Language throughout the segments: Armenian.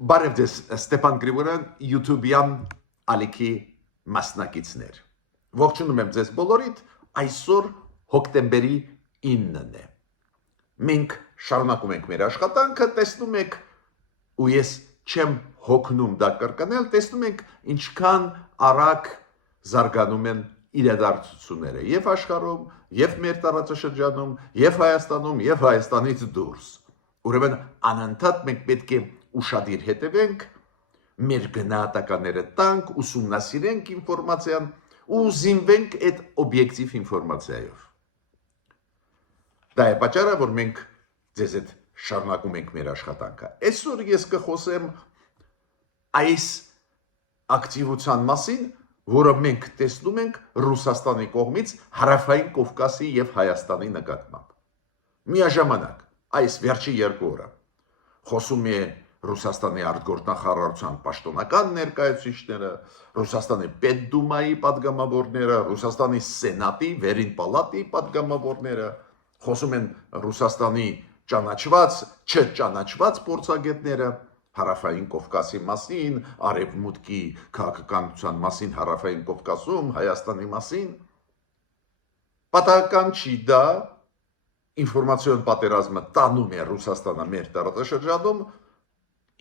Բարև ձեզ, Ստեփան Գրիգորյան, YouTube-յան ալիքի մասնակիցներ։ Ողջունում եմ ձեզ բոլորիդ, այսօր հոկտեմբերի 9-ն է։ Մենք շարունակում ենք մեր աշխատանքը, տեսնում եք, ու ես չեմ հոգնում դա կրկնել, տեսնում ենք ինչքան արագ զարգանում են իրադարձությունները եւ աշխարհում, եւ մեր տարածաշրջանում, եւ Հայաստանում, եւ Հայաստանից դուրս։ Ուրեմն անընդհատ մենք պետք է ուշադիր հետևենք, մեր գնահատականները տանք, ուսումնասիրենք ինֆորմացիան ու զինվենք այդ օբյեկտիվ ինֆորմացիայով։ Դա է պատճառը, որ մենք ձեզ հետ շարունակում ենք մեր աշխատանքը։ Այսօր ես կխոսեմ այս ակտիվության մասին, որը մենք տեսնում ենք Ռուսաստանի կողմից Հարավային Կովկասի եւ Հայաստանի նկատմամբ։ Միաժամանակ այս վերջի 2 օրը խոսում է Ռուսաստանի արտգործնախարարության պաշտոնական ներկայացուցիչները, Ռուսաստանի Պետդումայի падգամավորները, Ռուսաստանի Սենատի վերին պալատի падգամավորները, խոսում են Ռուսաստանի ճանաչված, չճանաչված փորձագետները Հարավային Կովկասի մասին, Արևմուտքի քաղաքականության մասին Հարավային Կովկասում, Հայաստանի մասին։ Պատահական չի դա, ինֆորմացիոն պատերազմը տանում է Ռուսաստանը մեր տարածաշրջանում,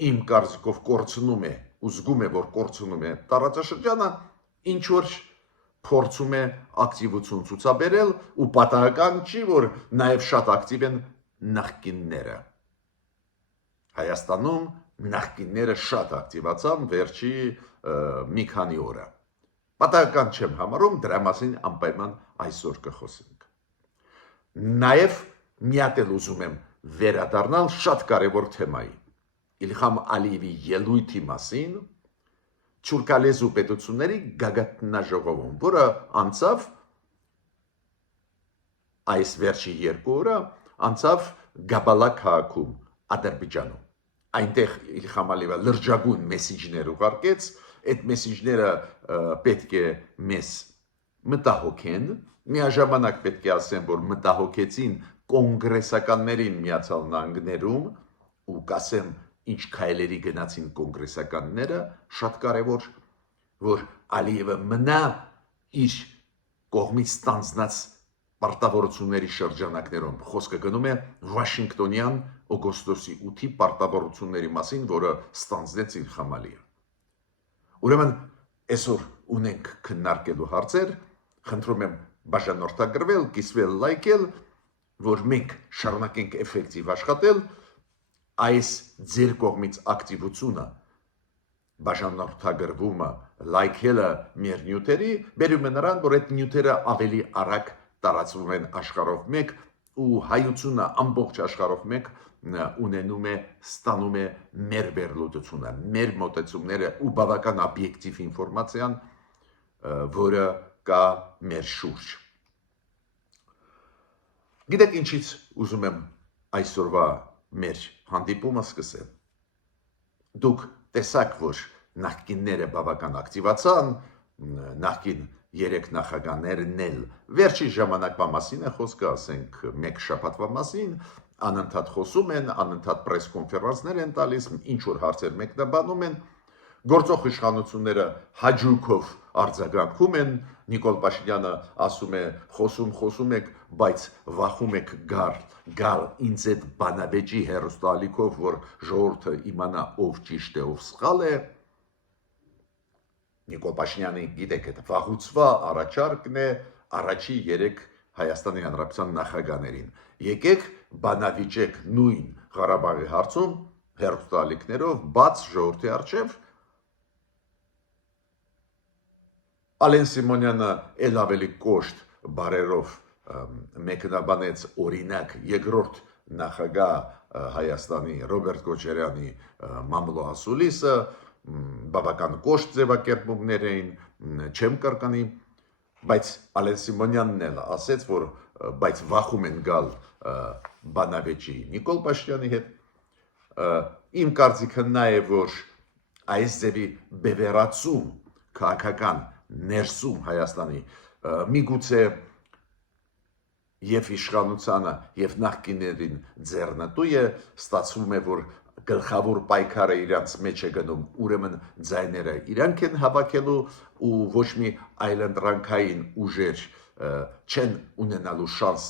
իմ կարծիքով կորցնում է, ու զգում է, որ կորցնում է տարածաշրջանը, ինչ որ փորձում է ակտիվություն ցուցաբերել, ու պատահական չի, որ նաև շատ ակտիվ են նախկինները։ Հայաստանում նախկինները շատ ակտիվացան վերջի մի քանի օրը։ Պատահական չեմ համարում, դրա մասին անպայման այսօր կխոսենք։ Նաև մի հատ էլ ուզում եմ վերադառնալ շատ կարևոր թեմայի։ Իլհամ Ալիևի ելույթի մասին Թուրքալեզու պետությունների գագաթնաժողովում, որը անցավ այս վերջի 2 օրը անցավ Գաբալա քաղաքում, Ադրբեջանում։ Այնտեղ Իլհամ Ալիևը լրջագույն մեսիջներ ուղարկեց, այդ մեսիջները պետք է մեզ մտահոգեն, միաժամանակ պետք է ասեմ, որ մտահոգեցին կոնգրեսականներին Միացյալ Նահանգներում, ու կասեմ ինչ քայլերի գնացին կոնգրեսականները, շատ կարևոր, որ Ալիևը մնա իր կողմից ստանձնած պարտավորությունների շրջանակներում։ Խոսքը գնում է Վաշինգտոնյան օգոստոսի 8-ի պարտավորությունների մասին, որը ստանձնեց Իլհամ Ալիևը։ Ուրեմն այսօր ունենք քննարկելու հարցեր, խնդրում եմ բաժանորդագրվել, կիսվել, լայքել, որ մենք շարունակենք էֆեկտիվ աշխատել, այս ձեր կողմից ակտիվությունը, բաժանորդագրվումը, լայքելը մեր նյութերի, բերում է նրան, որ այդ նյութերը ավելի արագ տարածվում են աշխարհով մեկ, ու հայությունը ամբողջ աշխարհով մեկ ունենում է, ստանում է մեր վերլուծությունը, մեր մոտեցումները ու բավական օբյեկտիվ ինֆորմացիան, որը կա մեր շուրջ։ Գիտեք ինչից ուզում եմ այսօրվա մեր հանդիպումը սկսել։ Դուք տեսաք, որ նախկինները բավական ակտիվացան, նախկին 3 նախագահներն էլ վերջի ժամանակվա մասին է խոսքը, ասենք 1 շաբաթվա մասին, անընդհատ խոսում են, անընդհատ պրես-կոնֆերանսներ են տալիս, ինչ որ հարցեր մեկնաբանում են, գործող իշխանությունները հաջողով արձագանքում են, Նիկոլ Փաշինյանը ասում է, խոսում եք, բայց վախում եք գալ ինձ այդ բանավեճի հերոստալիքով, որ ժողովուրդը իմանա ով ճիշտ է, ով սխալ է։ Նիկոլ Փաշինյանը, գիտեք, այդ վախուցվա առաջարկն է առաջի 3 Հայաստանի Հանրապետության նախագահներին։ Եկեք բանավիճեք նույն Ղարաբաղի հարցում հերոստալիքներով բաց ժողովրդի առջև։ Ալեն Սիմոնյանը էլ ավելի կոշտ բարերով մեկնաբանեց օրինակ 2-րդ նախագահ Հայաստանի Ռոբերտ Քոչարյանի մամլոասուլիսը, բավական կոշտ ձևակերպումներ էին, չեմ կրկնի, բայց Ալեն Սիմոնյանն էլ ասեց, որ բայց վախում են գալ բանավեճի Նիկոլ Փաշինյանի հետ։ Իմ կարծիքը նա է, որ այս ձևի բևեռացում քաղաքական ներսում Հայաստանի միգուցե եւ իշխանությանը եւ նախկիներին ձեռնտու է, ստացվում է, որ գլխավոր պայքարը իրանց մեջ է գնում, ուրեմն ձայները իրանք են հավաքելու ու ոչ մի այլընտրանքային ուժեր չեն ունենալու շանս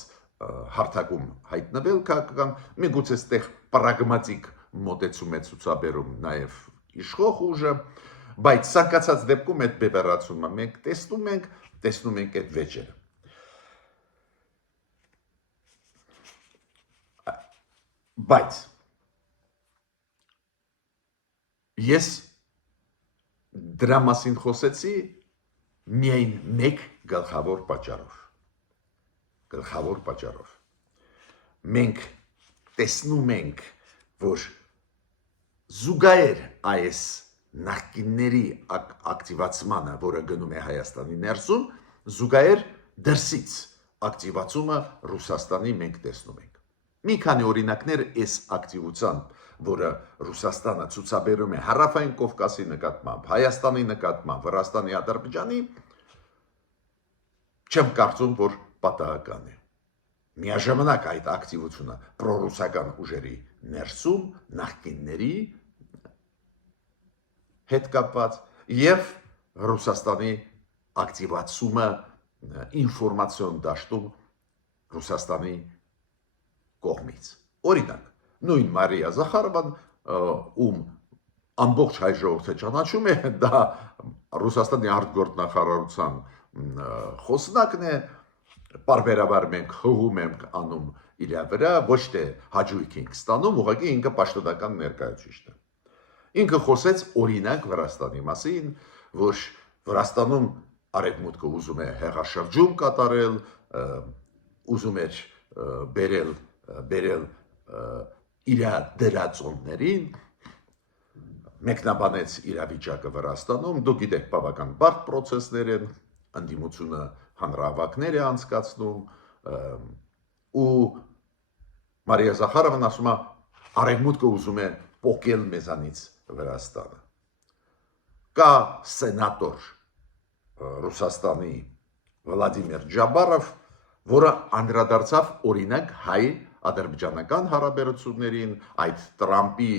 հարթակում հայտնվել քաղաքական, միգուցե այստեղ պրագմատիկ մոտեցում է ցուցաբերում նաև իշխող ուժը, բայց ցանկացած դեպքում այդ բևեռացումը մենք տեսնում ենք այդ վեճերը։ Բայց ես դրա մասին խոսեցի միայն մեկ գլխավոր պատճառով։ Մենք տեսնում ենք, որ զուգահեռ այս նախկինների ակտիվացմանը, որը գնում է Հայաստանի ներսում, զուգահեռ դրսից ակտիվացումը Ռուսաստանի մենք տեսնում ենք։ Մի քանի օրինակներ այս ակտիվության, որը Ռուսաստանը ցուցաբերում է Հարավային Կովկասի նկատմամբ, Հայաստանի նկատմամբ, Վրաստանի, Ադրբեջանի, չեմ կարծում, որ պատահական է։ Միաժամանակ այդ ակտիվությունը պրոռուսական ուժերի ներսում նախկինների հետ կապված եւ Ռուսաստանի ակտիվացումը ինֆորմացիոն դաշտում Ռուսաստանի կողմից։ Օրինակ, նույն Մարիա Զախարովան, ում ամբողջ հայ ժողովուրդը ճանաչում է, դա Ռուսաստանի արտգործնախարարության խոսնակն է, պարբերաբար մենք հղում ենք անում իր վրա, ոչ թե հաճույք ենք ստանում, ուղղակի ինքը պաշտոնական ներկայացուցիչն է։ Ինքը խոսեց օրինակ Վրաստանի մասին, որ Վրաստանում արևմուտքը ուզում է հեղաշրջում կատարել, ուզում էր բերել իր դրածոններին, մեկնաբանեց իրավիճակը Վրաստանում, դուք գիտեք, բավական բարդ պրոցեսներ են, ընդդիմությունը հանրահավաքներ է անցկացնում, ու Մարիա Զախարովան ասում է, արևմուտքը ուզում է պոկել մեզանից Վրաստանը։ Կա սենատոր Ռուսաստանի Վլադիմիր Ջաբարով, որը անդրադարձավ օրինակ հայ-ադրբեջանական հարաբերություններին, այդ Տրամպի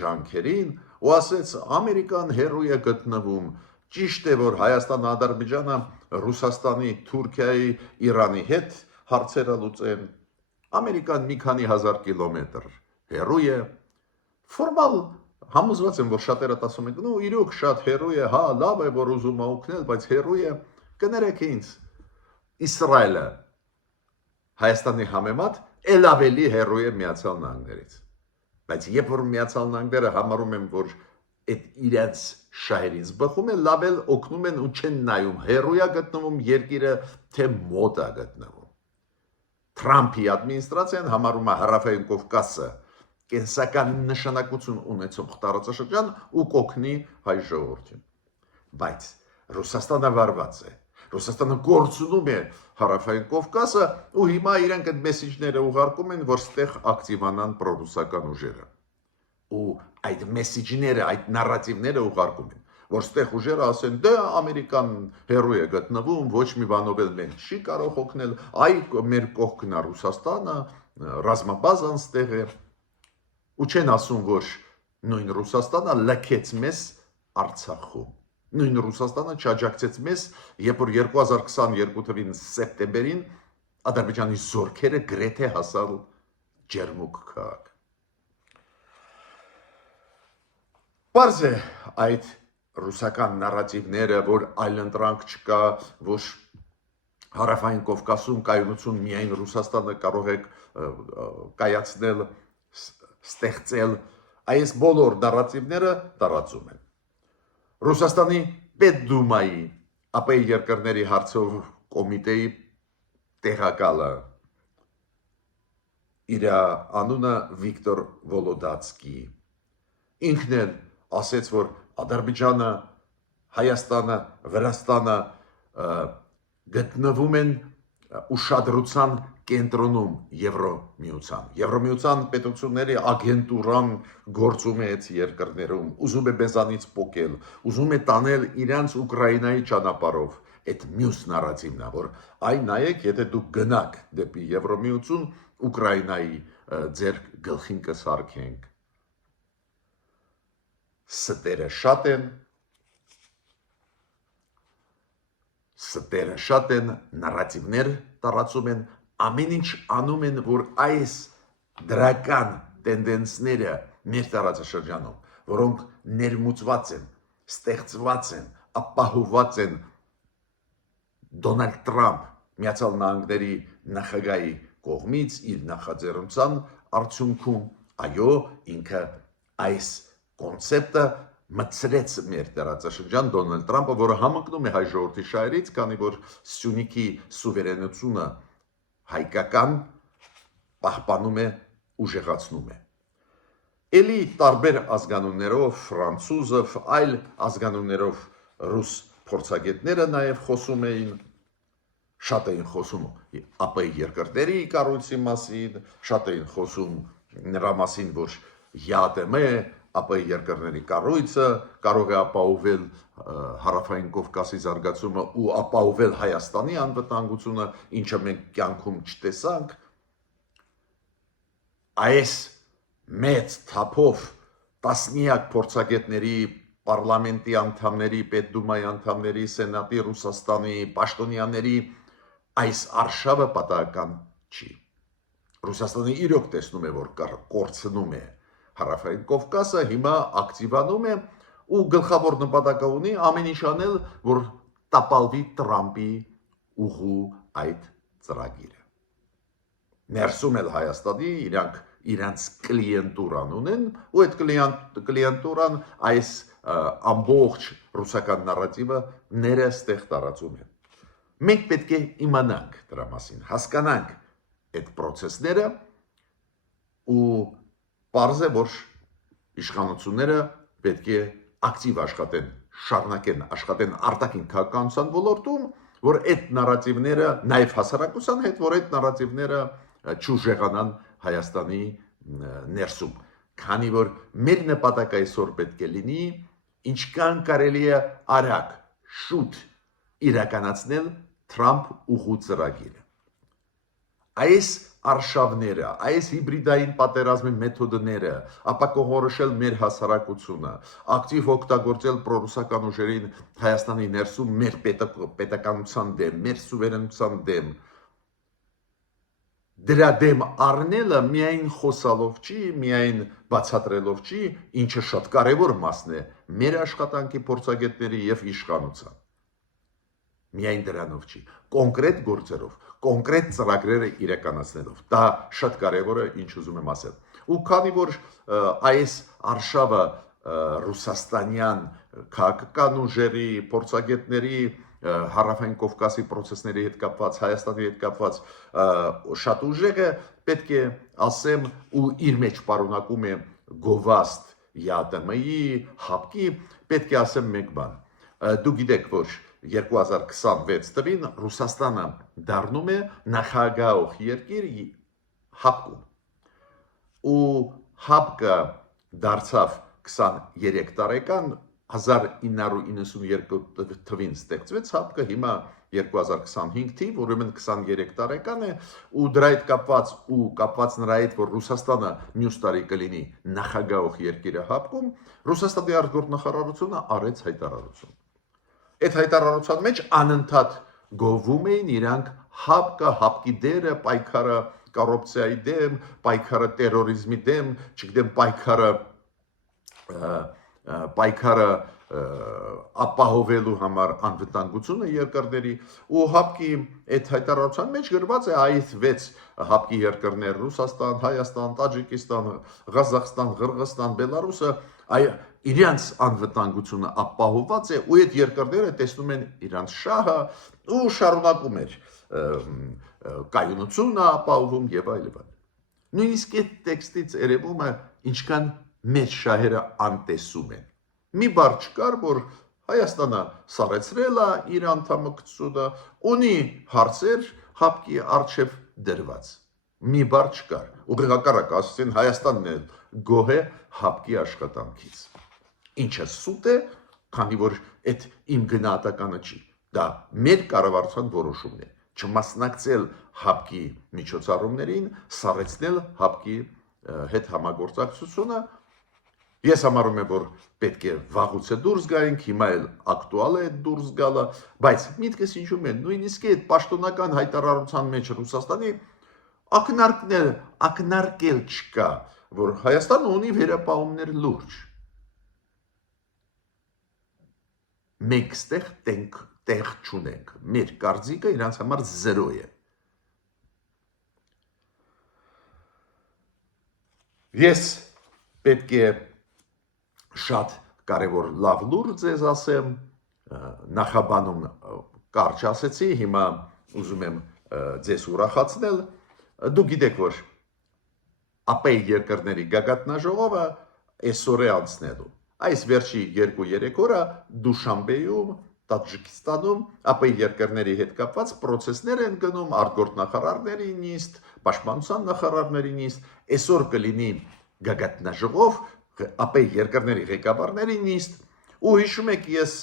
ջանքերին, ու ասեց, Ամերիկան հեռու է գտնվում, ճիշտ է, որ Հայաստանը, Ադրբեջանը Ռուսաստանի, Թուրքիայի, Իրանի հետ հարցերը լուծեն, Ամերիկան մի քանի հազար կիլոմետր հեռու է, ֆորմալ համոզված եմ, որ շատերը ասում են, իրոք շատ հեռու է, հա, լավ է, որ ուզում է օգնել, բայց հեռու է, կներեք ինձ, Իսրայելը Հայաստանի համեմատ էլ ավելի հեռու է Միացյալ Նահանգներից, բայց երբ որ Միացյալ Նահանգները համարում են, որ այդ իրենց շահերից բխում է, լավ էլ օգնում են ու չեն նայում, հեռու է գտնվում երկիրը, թե մոտ է գտնվում։ Թրամփի ադմինիստրացիան համարում է Հարավային Կովկասը կենսական նշանակություն ունեցող տարածաշրջան ու կօգնի հայ ժողովրդին։ Բայց Ռուսաստանը վարված է, Ռուսաստանը կորցնում է Հարավային Կովկասը ու հիմա իրենք այդ մեսիջները ուղարկում են, որ ստեղ ակտիվանան պրոռուսական ուժերը։ Ու այդ մեսիջները, այդ նարատիվները ուղարկում են, որ ստեղ ուժերը ասեն, դե Ամերիկան հեռու է գտնվում, ոչ մի բանով էլ մենք չի կարող օգնել, այ մեր կողքն է Ռուսաստանը, ռազմաբազան ստեղ է, ու չեն ասում, որ նույն Ռուսաստանը լքեց մեզ Արցախում, նույն Ռուսաստանը չաջակցեց մեզ, երբ որ 2022 թվականի սեպտեմբերին Ադրբեջանի զորքերը գրեթե հասան Ջերմուկ քաղաք։ Պարզ է այդ ռուսական նարատիվները, որ այլընտրանք չկա, որ Հարավային Կովկասում կայունություն միայն Ռուսաստանը կարող է կայացնել, ստեղծել, այս բոլոր նարատիվները տարածում են։ Ռուսաստանի Պետդումայի, ԱՊ երկրների հարցով կոմիտեի տեղակալը, իր անունը Վիկտոր Վոլոդացկի, ինքն էլ ասեց, որ Ադրբեջանը, Հայաստանը, Վրաստանը գտնվում են ուշադրության կենտրոնում Եվրոմիության։ Եվրոմիության պետությունների ագենտուրան գործում է այդ երկրներում, ուզում է մեզանից պոկել, ուզում է տանել իրանց Ուկրաինայի ճանապարհով։ Այդ մյուս նարատիվն է, որ այ նայեք, եթե դուք գնաք դեպի Եվրոմիություն, Ուկրաինայի ձեր գլխին կսարքենք։ Ստերը շատ են, նարատիվներ տարածում են, ամեն ինչ անում են, որ այս դրական տենդենսները մեր տարածաշրջանում, որոնք ներմուծված են, ստեղծված են, ապահովված են Դոնալդ Տրամփ Միացյալ Նահանգների նախագահի կողմից իր նախաձեռնության արդյունքում, այո, ինքը այս կոնցեպտը մտցրեց մեր տարածաշրջան Դոնալդ Տրամփը, որը համընկնում է հայ ժողովրդի շահերից, քանի որ Սյունիքի սուվերենությունը հայկական պահպանում է, ուժեղացնում է։ Էլի տարբեր ազգանուններով, ֆրանցուզով, այլ ազգանուններով ռուս փորձագետները նաև խոսում էին, շատ էին խոսում ԱՊ երկրների կառույցի մասին, շատ էին խոսում նրա մասին, որ ԵԱՏՄ, ԱՊ երկրների կառույցը կարող է ապահովել հարավային Կովկասի զարգացումը ու ապահովել Հայաստանի անվտանգությունը, ինչը մենք կյանքում չտեսանք։ Այս մեծ թափով տասնյակ փորձագետների, պարլամենտի անդամների, Պետդումայի անդամների, Սենատի, Ռուսաստանի, պաշտոնյաների այս արշավը պատահական չի։ Ռուսաստանը իրոք տեսնում է, որ կորցնում է հարավային Կովկասը, հիմա ակտիվանում է ու գլխավոր նպատակը ունի ամեն ինչ անել, որ տապալվի Տրամփի ուղու այդ ծրագիրը։ Ներսում էլ Հայաստանի իրանց կլիենտուրան ունեն, ու այդ կլիենտուրան այս ամբողջ ռուսական նարատիվը ներստեղ տարածում է։ Մենք պետք է իմանանք դրա մասին, հասկանանք այդ process-ները ու պարզ է, որ իշխանությունները պետք է ակտիվ աշխատեն, շարունակեն աշխատեն արտաքին քաղաքականության ոլորտում, որ այդ նարատիվները, նաև հասարակության հետ, որ այդ նարատիվները չուժեղանան Հայաստանի ներսում, քանի որ մեր նպատակը այսօր պետք է լինի, ինչքան կարելի է արագ, շուտ իրականացնել Թրամփ ուղու ծրագիրը։ Այս արշավները, այս հիբրիդային պատերազմի մեթոդները, ապակողորոշել մեր հասարակությունը, ակտիվ օգտագործել պրոռուսական ուժերին Հայաստանի ներսում մեր պետականության դեմ, մեր սուվերենության դեմ, դրա դեմ առնելը միայն խոսալով չի, միայն բացատրելով չի, ինչը շատ կարևոր մասն է մեր աշխատանքի փորձագետների եւ իշխանության։ Միայն դրանով չի, կոնկրետ գործերով, կոնկրետ ծրագրերը իրականացնելով։ Դա շատ կարևոր է, ինչ ուզում եմ ասել։ Ու քանի որ այս արշավը ռուսաստանյան քաղաքական ուժերի, փորձագետների, հարավային Կովկասի process-ների հետ կապված, Հայաստանի հետ կապված շատ ուժեղ է, պետք է ասեմ, ու իր մեջ պարունակում է գովաստ ԵԱՏՄ-ի, ՀԱՊԿ-ի, պետք է ասեմ մեկ բան։ Դու գիտեք, որ 2026 թվին Ռուսաստանը դառնում է նախագահող երկիր ՀԱՊԿ-ում։ Ու ՀԱՊԿ-ը դարձավ 23 տարեկան, 1992 թվին ստեղծվեց ՀԱՊԿ-ը, հիմա 2025 թիվ, ուրեմն 23 տարեկան է, ու դրա հետ կապված նրա հետ, որ Ռուսաստանը մյուս տարի կլինի նախագահող երկիրը ՀԱՊԿ-ում, Ռուսաստանի արտգործնախարարությունը արեց հայտարարություն։ Այդ հայտարարության մեջ անընդհատ գովում էին իրանք ՀԱՊԿ-ի դերը, պայքարը կոռուպցիայի դեմ, պայքարը տերորիզմի դեմ, չգիտեմ, պայքարը ապահովելու համար անվտանգությունը երկրների, ու ՀԱՊԿ-ի այդ հայտարարության մեջ գրված է այս 6 ՀԱՊԿ-ի երկրներ՝ Ռուսաստան, Հայաստան, Տաջիկստան, Ղազախստան, Ղրղստան, Բելարուսը, իրենց անվտանգությունը ապահովված է, ու այդ երկրները տեսնում են իրանց շահը ու շարունակում էր կայունությունը ապահովում եւ այլն։ Նույնիսկ այդ տեքստից երևում է ինչքան մեր շահերը անտեսում են։ Մի բառ չկար, որ Հայաստանը սառեցրել է իր անդամակցությունը, ունի հարցեր ՀԱՊԿ-ի առջև դրված։ Մի բառ չկար։ Ուղղակարակ ասեցին Հայաստանն է գոհ է ՀԱՊԿ-ի աշխատանքից։ Ինչը սուտ է, քանի որ այդ իմ գնահատականը չի։ Դա մեր կառավարության որոշումն է։ Չմասնակցել ՀԱՊԿ-ի միջոցառումներին, սառեցնել ՀԱՊԿ-ի հետ համագործակցությունը, Ես համարում եմ, որ պետք է վաղուց է դուրս գայինք, հիմա էլ ակտուալ է դուրս գալը, բայց միտքս ինչու՞մ է, նույնիսկ այդ պաշտոնական հայտարարության մեջ Ռուսաստանի ակնարկել չկա, որ Հայաստանը ունի վերապահումներ լուրջ։ Մենք ստեղ տեղ չունենք, մեր կարծիքը իրանց համար զերո է։ Ես պետք է շատ կարևոր լավ լուր ձեզ ասեմ, նախաբանում կարճ ասեցի, հիմա ուզում եմ ձեզ ուրախացնել, դու գիտեք, որ ԱՊ երկրների գագաթնաժողովը այսօր է անցնելու, այս վերջի 2-3 օրը Դուշանբեում, Տաջիկստանում ԱՊ երկրների հետ կապված պրոցեսներ են գնում, արտգործ նախարարների նիստ, պաշտպանության նախարարների նիստ, այսօր կլինի գագաթնաժողով, ԱՊ երկրների ղեկավարների նիստ, ու հիշում եք, ես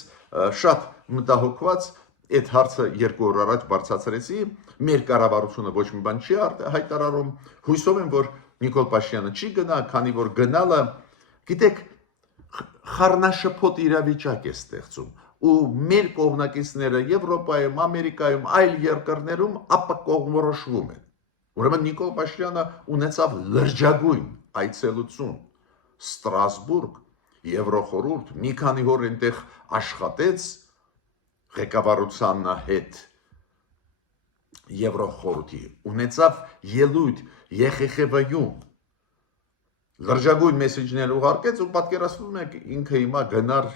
շատ մտահոգված այդ հարցը 2 օր առաջ բարձրացրեցի, մեր կառավարությունը ոչ մի բան չի հայտարարում, հույսով եմ, որ Նիկոլ Փաշինյանը չի գնա, քանի որ գնալը, գիտեք, խառնաշփոթ իրավիճակ է ստեղծում, ու մեր կողմնակիցները Եվրոպայում, Ամերիկայում, այլ երկրներում ապակողմորոշվում են։ Ուրեմն Նիկոլ Փաշինյանը ունեցավ լրջագույն այցելություն Ստրասբուրգ, Եվրոխորհուրդ, մի քանի օր այնտեղ աշխատեց ղեկավարության հետ Եվրոխորհրդի, ունեցավ ելույթ ԵԽԽՎ-ում, լրջագույն մեսեջներ ուղարկեց ու պատկերացնում եք ինքը հիմա գնար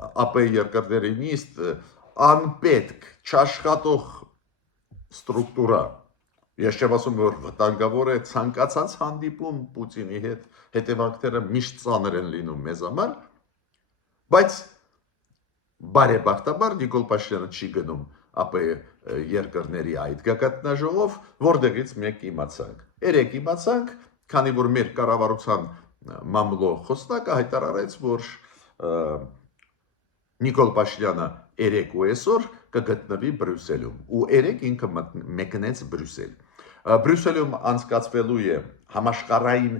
ԱՊ երկրների նիստ, անպետք, չաշխատող ստրուկտուրա։ Ես չեմ ասում, որ վտանգավոր է ցանկացած հանդիպում Պուտինի հետ, հետևանքները միշտ ծանր են լինում մեզ համար, բայց բարեբախտաբար Նիկոլ Փաշինյանը չի գնում ԱՊ երկրների այդ գագաթնաժողով, որտեղից մենք իմացանք։ Երեք իմացանք, քանի որ մեր կառավարության մամլո խոսնակը հայտարարեց, որ Նիկոլ Փաշինյանը երեք ու այսօր կգտնվի Բրյուսելում, ու երեք ինքը մեկնեց Բրյուսել։ Բրյուսելում անցկացվելու է համաշխարհային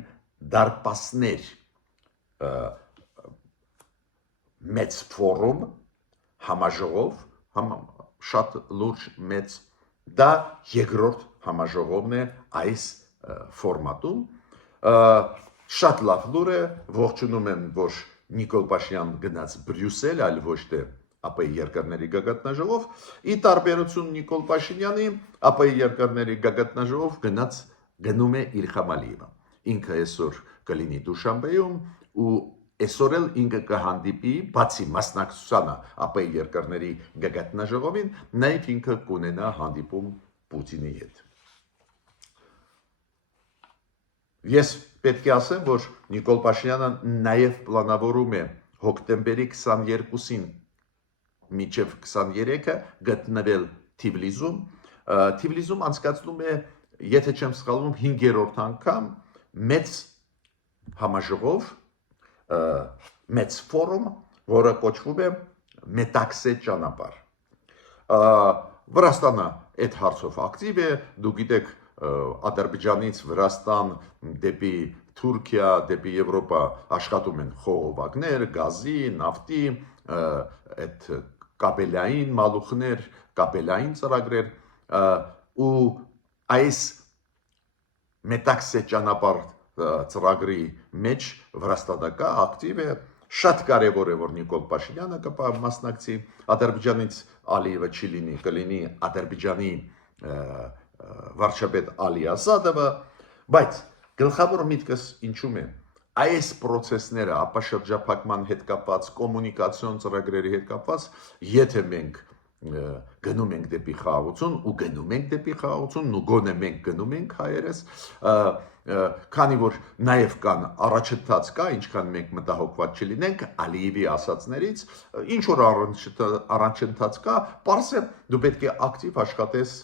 դարպասներ մեծ ֆորում, համաժողով, շատ լուրջ մեծ, դա երկրորդ համաժողովն է այս ֆորմատում, շատ լավ լուր է, ողջունում եմ, որ Նիկոլ Փաշինյան գնաց Բրյուսել, այլ ոչ թե ԱՊ երկրների գագաթնաժողով, ի տարբերություն Նիկոլ Փաշինյանի, ԱՊ երկրների գագաթնաժողով գնում է Իլհամ Ալիևը։ Ինքը այսօր կլինի Դուշանբեում ու այսօր էլ ինքը կհանդիպի, բացի մասնակցությանը ԱՊ երկրների գագաթնաժողովին, նաև ինքը կունենա հանդիպում Պուտինի հետ։ Ես պետք է ասեմ, որ Նիկոլ Փաշինյանը նաև պլանավորում է հոկտեմբերի 22-ին մինչև 23-ը գտնվել Թիֆլիսում։ Թիֆլիսում անցկացնում է, եթե չեմ սխալվում, 5-րդ անգամ մեծ համաժողով, մեծ ֆորում, որը կոչվում է Մետաքսե ճանապարհ։ Վրաստանը այդ հարցով ակտիվ է, դուք գիտեք, Ադրբեջանից Վրաստան դեպի Թուրքիա, դեպի Եվրոպա աշխատում են խողովակներ, գազի, նավթի, այդ կաբելային մալուխներ, կաբելային ծրագրեր, ու այս Մետաքսե ճանապարհ ծրագրի մեջ Վրաստանը կա, ակտիվ է, շատ կարևոր է, որ Նիկոլ Փաշինյանը կմասնակցի, Ադրբեջանից Ալիևը չի լինի, կլինի Ադրբեջանի վարչապետ Ալի Ասադովը, բայց գլխավոր միտքս ինչու՞մ է, այս պրոցեսները ապաշրջափակման հետ կապված, կոմունիկացիոն ծրագրերի հետ կապված, եթե մենք գնում ենք դեպի խաղաղություն ու գնում ենք դեպի խաղաղություն, ու գոնե մենք գնում ենք հայերս, քանի որ նաև կան առաջընթաց կա, ինչքան մենք մտահոգված չլինենք Ալիևի ասածներից, ինչ որ առաջընթաց կա, պարզ է, դու պետք է ակտիվ աշխատես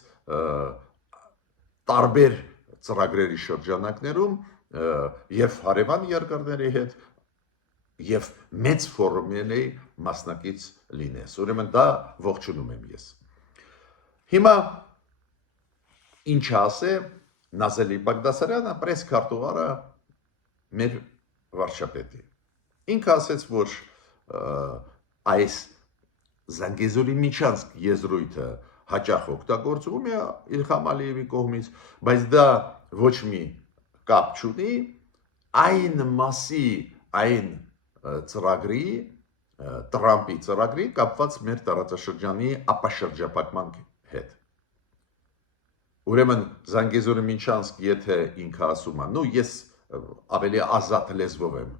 տարբեր ծրագրերի շրջանակներում եւ հարևան երկրների հետ եւ մեծ ֆորումների մասնակից լինես։ Ուրեմն դա ողջունում եմ ես։ Հիմա ինչ ասե Նազելի Բաղդասարյանը, պրես քարտուղարը մեր վարչապետի։ Ինքը ասեց, որ այս Զանգեզուրի Միչանսկ եզրույթը հաճախ օգտագործվում է Իլհամ Ալիևի կողմից, բայց դա ոչ մի կապ չունի այն մասի, այն ծրագրի, Տրամպի ծրագրի կապված մեր տարածաշրջանի ապաշրջապատման հետ։ Ուրեմն Զանգեզուրի Միչանսկ, եթե ինքը ասում է, ես ավելի ազատ լեզվով եմ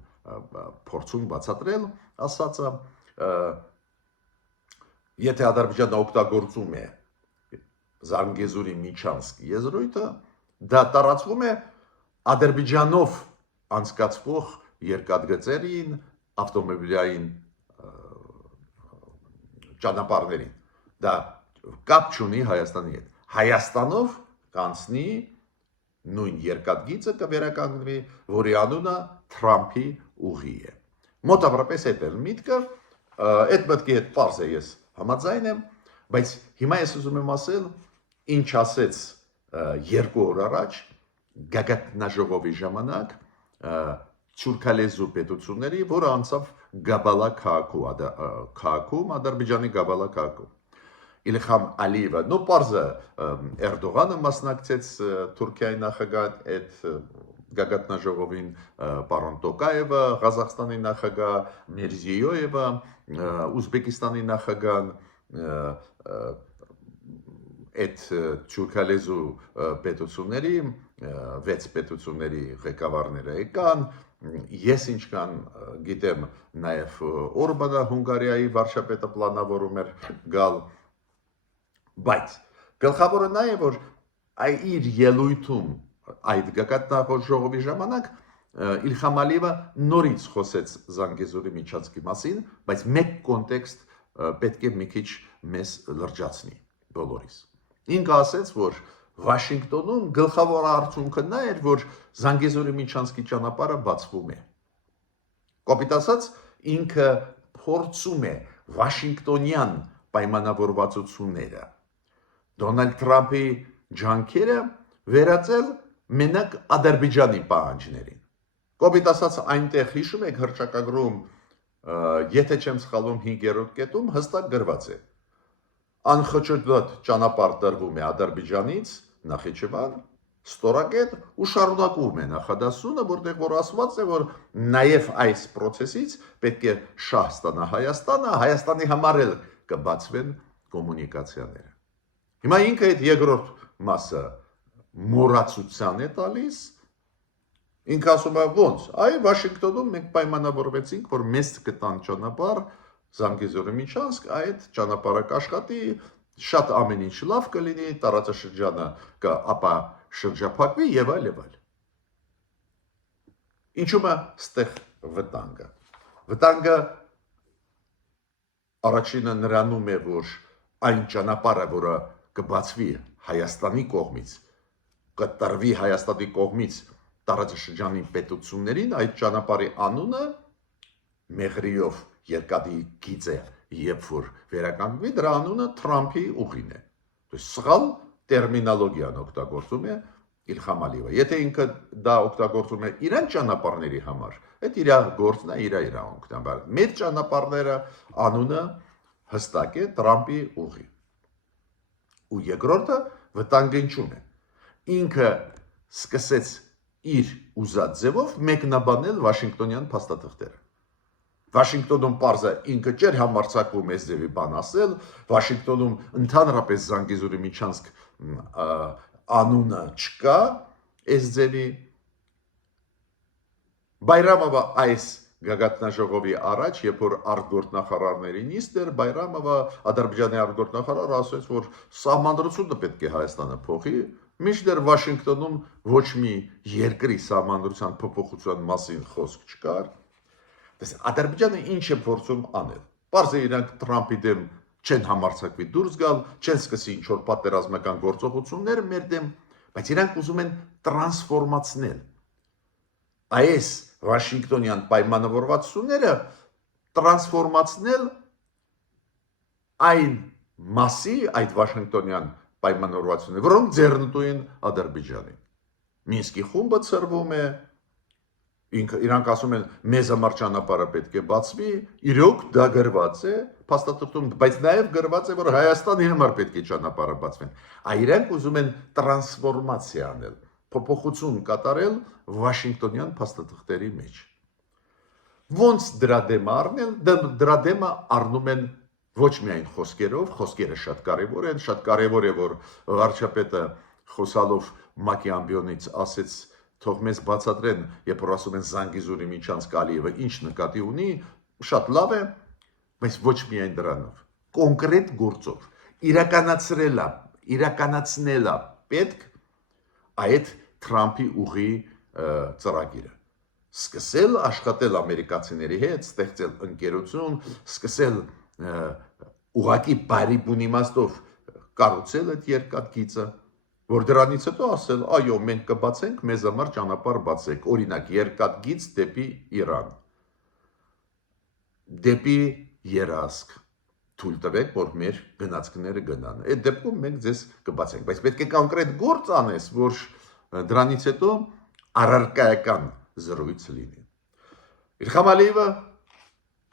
փորձում բացատրել, ասածը, եթե Ադրբեջանը օգտագործում է Զանգեզուրի Միչանսկ եզրույթը, դա տարածվում է Ադրբեջանով անցկացվող երկաթգծերին, ավտոմոբիլային ճանապարհներին։ Դա կապ չունի Հայաստանի հետ։ Հայաստանով կանցնի նույն երկաթգիծը կվերականգնվի, որի անունը Թրամփի ուղի է։ Մոտավորապես այդ է միտքը, այդ մտքի հետ պարզ է ես համաձայն եմ, բայց հիմա ես ուզում եմ ասել, ինչ ասեց 2 օր առաջ գագաթնաժողովի ժամանակ թուրքալեզու պետությունների, որը անցավ Գաբալա քաղաքում, Ադրբեջանի Գաբալա քաղաքում։ Իլհամ Ալիևը, պարզը Էրդողանը մասնակցեց Թուրքիայի նախագահ այդ գագաթնաժողովին, պարոն Տոկաևը, Ղազախստանի նախագահ, Միրզիյոևը, Ուզբեկիստանի նախագահ, այդ թուրքալեզու պետությունների, 6 պետությունների ղեկավարները եկան, ես ինչքան գիտեմ, նաև Օրբանը Հունգարիայի վարչապետը պլանավորում էր գալ, բայց գլխավորը նա է, որ իր ելույթում այդ գագաթնաժողովի ժամանակ Իլհամ Ալիևը նորից խոսեց Զանգեզուրի Միչանսկի մասին, բայց մեկ կոնտեքստ պետք է մի քիչ մեզ լրջացնի բոլորիս։ Ինքը ասեց, որ Վաշինգտոնում գլխավոր արդյունքը նա էր, որ Զանգեզուրի Միչանսկի ճանապարհը բացվում է։ Կոպիտ ասած, ինքը փորձում է Վաշինգտոնյան պայմանավորվածությունները Դոնալդ Թրամփի ջանքերը վերածել մենակ Ադրբեջանի պահանջներին։ Կոպիտ ասած, այնտեղ հիշում եք հռչակագրում, եթե չեմ սխալվում 5-րդ կետում հստակ գրված է. անխճուռ ճանապարհ տրվում է Ադրբեջանից Նախիջևան, Ստորագետ ու շարունակվում է նախադասությունը, որտեղ որ ասված է, որ նաև այս process-ից պետք է շահ ստանա Հայաստանը, Հայաստանի համար էլ կբացվեն կոմունիկացիաները։ Հիմա ինքը այդ երկրորդ մասը մոռացության է տալիս, ինքը ասում է ոնց, Վաշինգտոնում մենք պայմանավորվեցինք, որ մեզ կտան ճանապարհ Զանգեզուրի Միչանսկ, այդ ճանապարհը կաշխատի, շատ ամեն ինչ լավ կլինի, տարածաշրջանը կապա շրջափակվի եւ այլ եւ այլ։ Ինչու՞ է ստեղ վտանգը։ Վտանգը առաջինը նրանում է, որ այն ճանապարհը, որը կբացվի Հայաստանի կողմից, կտրվի Հայաստանի կողմից տարածաշրջանի պետություններին, այդ ճանապարհի անունը Մեղրիով երկաթի գիծ է, երբ որ վերականգնվի, դրա անունը Թրամփի ուղին է։ Սխալ տերմինոլոգիան օգտագործում է Իլհամ Ալիևը։ Եթե ինքը դա օգտագործում է իրեն ճանապարհների համար, այդ իր գործն է, իր իրավունքն է։ Մեր ճանապարհները անունը հստակ է Թրամփի ուղի։ Ու երկրորդը վտանգը ինչու՞ն է։ Ինքը սկսեց իր ուզած ձևով մեկնաբանել Վաշինգտոնյան փաստաթղթերը։ Վաշինգտոնում պարզը ինքը չէր համարձակվում այս ձևի բան ասել, Վաշինգտոնում ընդհանրապես Զանգեզուրի Միչանսկ անունը չկա այս ձևի։ Բայրամովը այս գագաթնաժողովի առաջ, երբ որ արտգործնախարարների նիստ էր, Բայրամովը Ադրբեջանի արտգործնախարարը ասաց, որ սահմանադրությունը պետք է Հայաստանը փոխի, մինչդեռ Վաշինգտոնում ոչ մի երկրի սահմանադրության փոփոխության մասին խոսք չկար։ Ադրբեջանը ինչ է փորձում անել։ Պարզ է իրանք Թրամփի դեմ չեն համարձակվի դուրս գալ, չեն սկսի ինչ-որ պատերազմական գործողություններ մեր դեմ, բայց իրանք ուզում են տրանսֆորմացնել այս Վաշինգտոնյան պայմանավորվածությունները, տրանսֆորմացնել այն մասի, այդ Վաշինգտոնյան պայմանավորվածությունները, որոնք ձեռնտու են Ադրբեջանին։ Մինսկի խումբը ծրվում է, Իրանք ասում են մեզ համար ճանապարհը պետք է բացվի, իրոք դա գրված է փաստաթղթում, բայց նաև գրված է, որ Հայաստանի համար պետք է ճանապարհը բացվեն։ Իրենք ուզում են տրանսֆորմացիա անել, փոփոխություն կատարել Վաշինգտոնյան փաստաթղթերի մեջ։ Ոնց դրա դեմ առնել, դրա դեմը առնում են ոչ միայն խոսքերով, խոսքերը շատ կարևոր են, շատ կարևոր է, որ վարչապետը խոսալով ՄԱԿ-ի ամբիոնից ասեց թող մեզ բացատրեն, երբ որ ասում են Զանգիզուրի Միչանսկ Ալիևը ինչ նկատի ունի, շատ լավ է, բայց ոչ միայն դրանով, կոնկրետ գործով, իրականացնելա պետք այդ Թրամփի ուղի ծրագիրը, սկսել աշխատել ամերիկացիների հետ, ստեղծել ընկերություն, սկսել ուղղակի բարի բուն իմաստով կառուցել այդ երկաթգիծը, որ դրանից հետո ասել, այո, մենք կբացենք, մեզ համար ճանապարհ բացեք, օրինակ երկաթգիծ դեպի Իրան, դեպի երազք, թույլ տվեք, որ մեր գնացքները գնան, այդ դեպքում մենք ձեզ կբացենք, բայց պետք է կոնկրետ գործ անես, որ դրանից հետո առարկայական զրույց լինի։ Իլհամ Ալիևը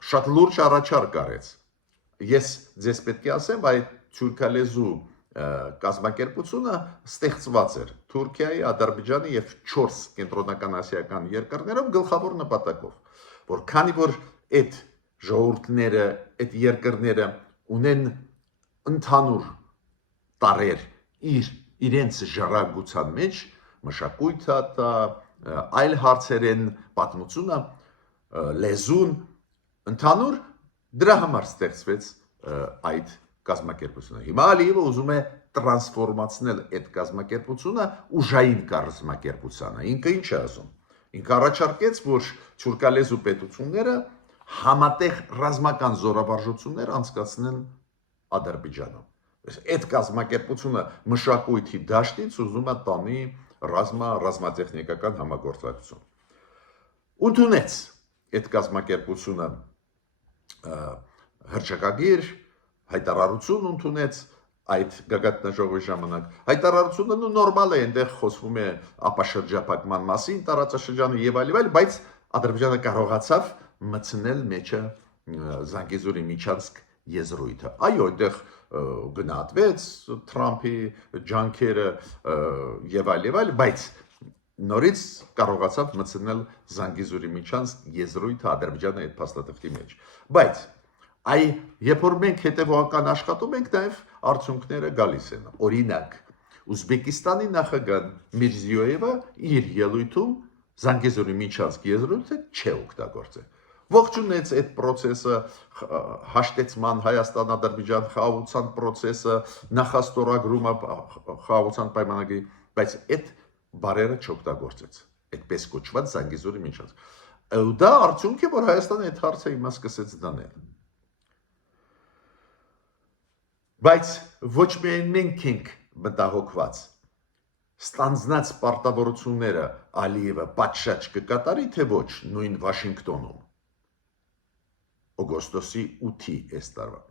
շատ լուրջ առաջարկ արեց, ես ձեզ պետք է ասեմ, այդ թուրքալեզու կազմակերպությունը ստեղծված էր Թուրքիայի, Ադրբեջանի եւ 4 կենտրոնական ասիական երկրներով գլխավոր նպատակով, որ քանի որ այդ ժողովուրդները, այդ երկրները ունեն ընդհանուր տարեր իրենց ժառանգության մեջ, մշակույթը, այլ հարցեր են, պատմությունը, լեզուն, ընդհանուր դրա համար ստեղծվեց այդ կազմակերպությունը։ Հիմա Ալիևը ուզում է տրանսֆորմացնել այդ կազմակերպությունը ուժային կազմակերպությանը։ Ինքը ինչ է ասում։ Ինքը առաջարկեց, որ թուրքալեզու պետությունները համատեղ ռազմական զորավարժություններ անցկացնեն Ադրբեջանում։ Այդ կազմակերպությունը մշակույթի դաշտից ուզում է տանի ռազմատեխնիկական համագործակցություն։ Ընդունեց այդ կազմակերպությունը հռչակագիր հայտարարություն ընդունեց այդ գագաթնաժողովի ժամանակ։ Հայտարարությունը նորմալ է, այնտեղ խոսվում է ապաշրջափակման մասին, տարածաշրջանը եւ այլ, բայց Ադրբեջանը կարողացավ մտցնել մեջը Զանգիզուրի Միչանսկ եզրույթը։ Այո, այնտեղ գնահատվեց Թրամփի ջանքերը եւ այլ, բայց նորից կարողացավ մտցնել Զանգիզուրի Միչանսկ եզրույթը Ադրբեջանի այդ փաստաթղթի մեջ։ Բայց երբ որ մենք հետևողական աշխատում ենք, նաև արդյունքները գալիս են։ Օրինակ, Ուզբեկիստանի նախագահ Միրզիոևը իր ելույթում Զանգեզուրի Միչանսկ եզրույթը չի օգտագործել։ Ողջունեց այդ process-ը, հաշտեցման Հայաստան-Ադրբեջան խաղաղության process-ը, նախաստորագրումը խաղաղության պայմանագրի, բայց այդ բարերը չօգտագործեց։ Այդպես կոչված Զանգեզուրի Միչանսկ։ Դա արդյունք է, որ Հայաստանը այդ հարցը հիմա սկսեց դնել։ Բայց ոչ միայն մենք ենք մտահոգված, ստանձնած պարտավորությունները Ալիևը պատշաճ կկատարի, թե ոչ նույն Վաշինգտոնում, օգոստոսի 8-ի այս տարվա։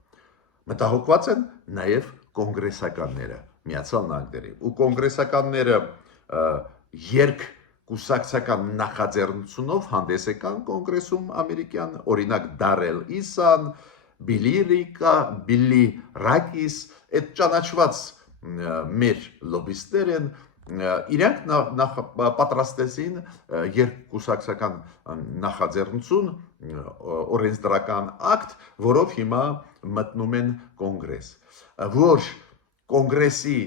Մտահոգված են նաև կոնգրեսականները Միացյալ Նահանգների, ու կոնգրեսականները երկկուսակցական նախաձեռնությունով հանդես եկան կոնգրեսում ամերիկյան, օրինակ Դարել Իսան, Բիլի Ռակիս, այդ ճանաչված մեր լոբիստներ են, իրենք պատրաստեցին երկկուսակցական նախաձեռնություն, օրենսդրական ակտ, որով հիմա մտնում են կոնգրես, որ կոնգրեսի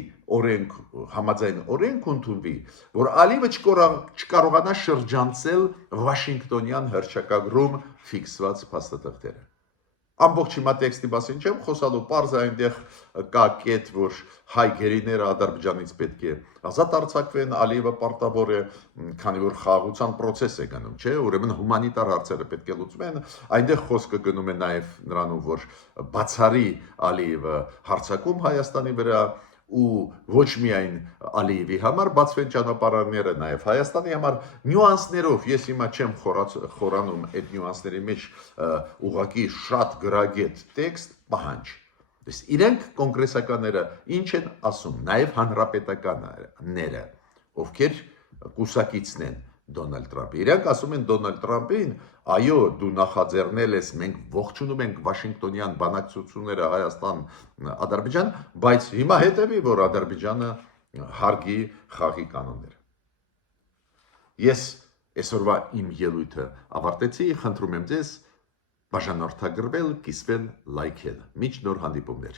համաձայն օրենք ընդունվի, որ Ալիևը չկարողանա շրջանցել Վաշինգտոնյան հռչակագրում ֆիքսված փաստաթղթերը։ Ամբողջ հիմա տեքստի մասին չեմ խոսալու, պարզ է այնտեղ կա կետ, որ հայ գերիները Ադրբեջանից պետք է ազատ արձակվեն, Ալիևը պարտավոր է, քանի որ խաղաղության process է գնում, չէ, ուրեմն հումանիտար հարցերը պետք է լուծվեն, այնտեղ խոսքը գնում է նաև նրանով, որ բացառի Ալիևը հարձակում Հայաստանի վրա, ու ոչ միայն Ալիևի համար բացվեն ճանապարհները, նաև Հայաստանի համար նյուանսներով, ես հիմա չեմ խորանում այդ նյուանսների մեջ ուղղակի շատ գրագետ տեքստ պահանջ։ Իրենք կոնգրեսականները ինչ են ասում, նաև հանրապետականները, ովքեր կուսակիցն են Դոնալդ Թրամփը։ Իրանք ասում են Դոնալդ Թրամփին, այո, դու նախաձեռնել ես, մենք ողջունում ենք Վաշինգտոնյան բանակցությունները Հայաստան-Ադրբեջան, բայց հիմա հետևի, որ Ադրբեջանը հարգի խաղի կանոնները։ Ես այսօրվա իմ ելույթը ավարտեցի, խնդրում եմ ձեզ բաժանորդագրվել, կիսվել, լայքել։ Մինչ նոր հանդիպումներ։